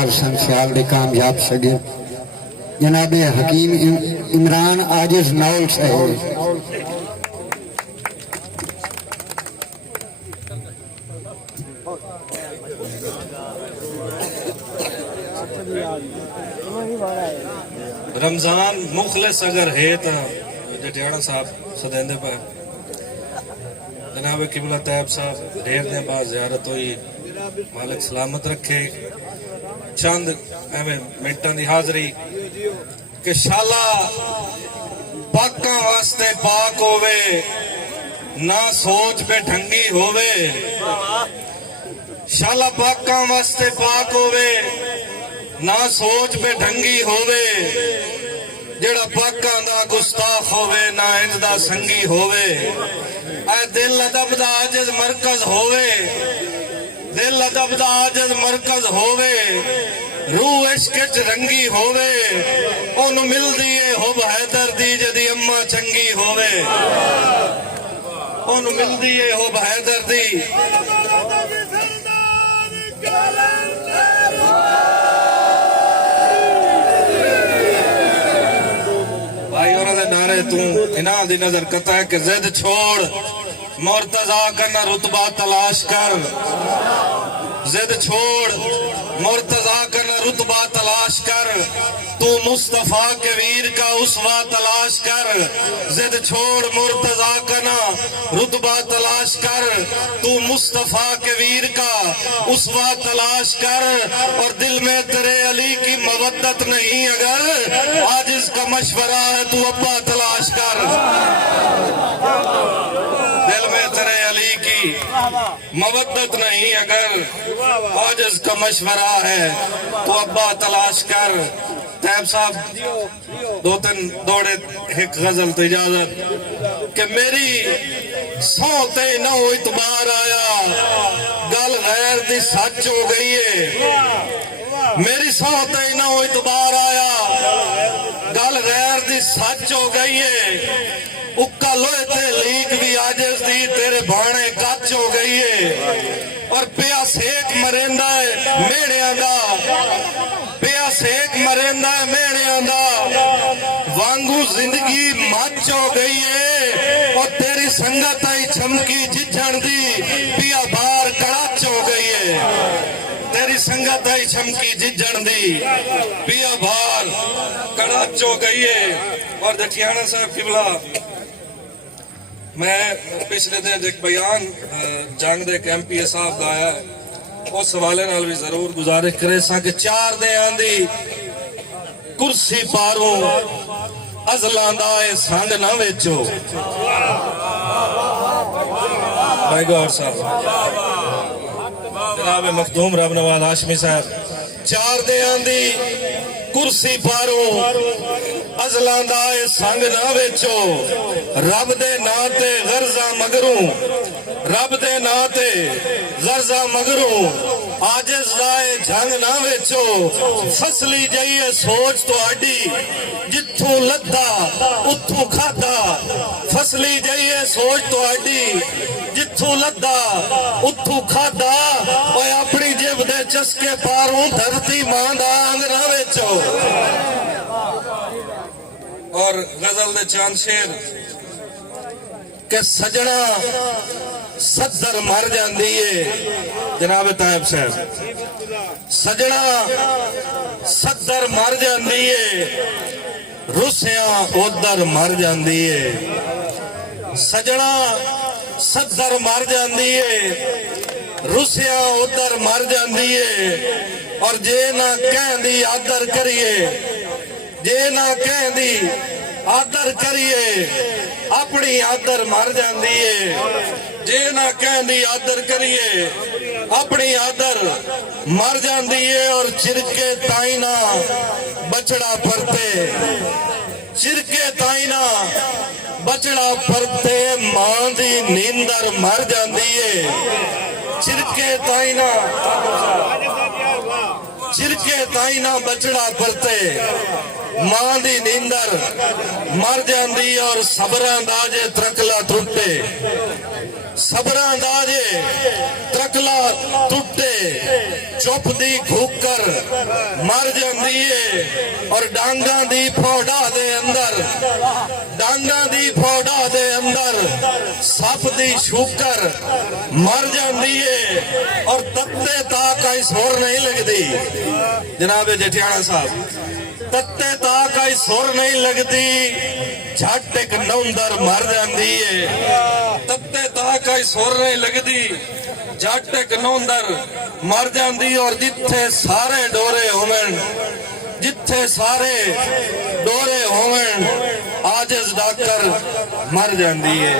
हर संख्याल दे कामयाब सगे जनाब हकीम इमरान आजिज नौल साहब रमजान मुखलिस अगर है तो जटियाना साहब सदेंदे पर जनाब किबला तैयब साहब ढेर दिन बाद जियारत हुई मालिक सलामत रखे चंद एवं मिनटा की हाजरी कि शाला पाका वास्ते पाक होवे ना सोच बेढंगी होवे शाला पाका वास्ते पाक होवे ना सोच बेढंगी होवे जेड़ा पाका दा गुस्ताख होवे ना इंज दा संगी होवे ऐ दिल अदब दा आजिज मरकज होवे दिल अदब दा आजिज मरकज होवे रूह इश्क च रंगी होवे ओनू मिलदी है हुब हैदर दी जदी अम्मा चंगी होवे ओनू मिलदी है हुब हैदर दी तू इन्हां दी नजर कता है कि जिद छोड़ मुर्तजा करना रुतबा तलाश कर जिद छोड़ मुर्तजा करना रुतबा तलाश कर तू मुस्तफा के वीर का उसवा तलाश कर जिद छोड़ मुर्तजा करना रुतबा तलाश कर तू मुस्तफा के वीर का उसवा तलाश कर और दिल में तेरे अली की मवद्दत नहीं अगर आज इसका मशवरा है तू अब्बा तलाश कर दिल में तेरे अली की मवद्दत नहीं अगर आज इसका मशवरा है तो अब्बा तलाश कर तैयब साहब दो तीन दौड़े एक गजल तो इजाजत कि मेरी सौते न हो इतबार आया गल गैर दी सच हो गई है मेरी सौते न हो इतबार आया गल गैर दी सच हो गई है उक्का लोहे ते लीक भी आजिज दी तेरे भाने कच हो गई है और पिया सेक मरेंदा है मेड़िया दा पिया सेक मरेंदा है मेड़िया दा वांगू जिंदगी मच हो गई है और तेरी संगत आई चमकी जिझण दी पिया बार कड़ाच हो गई है तेरी संगत आई चमकी जिझण दी पिया बार कड़ाच हो गई है। और जठियाना साहब किबला मैं पिछले दिन एक बयान जंग दे एमपीए साहब का आया उस हवाले नाल भी जरूर गुजारिश करे सा कि चार दे आंदी कुर्सी पारो अजलां दा ए संग ना वेचो भाई गौर साहब जनाब मखदूम रब नवाज हाशमी साहब चार दे आंदी कुर्सी पारो अजलां दा ए संग ना वेचो रब दे नां ते गर्जा मगरू रब दे नां ते गर्जा मगरू आजिज दा ए जंग ना वेचो फसली जाइए सोच तुहाडी जिथों लद्दा उथों खादा फसली जाइए सोच तुहाडी जिथों लद्दा उथों खादा ओए अपनी जेब दे चस्के पारों धरती मां दा अंग ना वेचो। और गजल दे चांद शेर के सजना सदर मर जाती है जनाब तैयब साहब सजना सदर मर जाती है रुसिया उधर मर जाती है सजना सदर मर जाती है रुसिया उधर मर जाती है और जे ना कहंदी आदर करिए जे ना कहंदी आदर करिए अपनी आदर मर जाती है जे ना कहंदी आदर करिए अपनी आदर मर जाती है। और चिरके ताईना बछड़ा फरते चिरके ताईना बछड़ा फरते मां दी नींदर मर जाती है चिरके ताईना चिरके ताईना बछड़ा फरते मां दी नींदर मर जाती और सबरां दा जे त्रकला टुटे ਸਬਰਾਂ ਦਾ ਜੇ ਤਰਕਲਾ ਟੁੱਟੇ ਚੁੱਪ ਦੀ ਘੂਕਰ ਮਰ ਜਾਂਦੀ ਏ ਔਰ ਡਾਂਗਾਂ ਦੀ ਫੋੜਾ ਦੇ ਅੰਦਰ ਸੱਪ ਦੀ ਸ਼ੂਕਰ ਮਰ ਜਾਂਦੀ ਏ ਔਰ ਤੱਤੇ ਤਾਕ ਆਈ ਸੁਰ ਨਹੀਂ ਲੱਗਦੀ। ਜਨਾਬ ਜਠਿਆਣਾ ਸਾਹਿਬ, ਤੱਤੇ ਤਾਕ ਆਈ ਸੁਰ ਨਹੀਂ ਲੱਗਦੀ, ਝੱਟ ਇੱਕ ਨੌਂਦਰ ਮਰ ਜਾਂਦੀ ਏ। ਤੱਤੇ ਤਾਕ ਆਈ ਸੁਰ ਨਹੀਂ ਲੱਗਦੀ, ਜੱਟ ਇੱਕ ਨੌਂਦਰ ਮਰ ਜਾਂਦੀ। ਔਰ ਜਿੱਥੇ ਸਾਰੇ ਡੋਰੇ ਹੋਵਣ, ਆਜਿਜ਼ ਡਾਕਰ ਮਰ ਜਾਂਦੀ ਏ।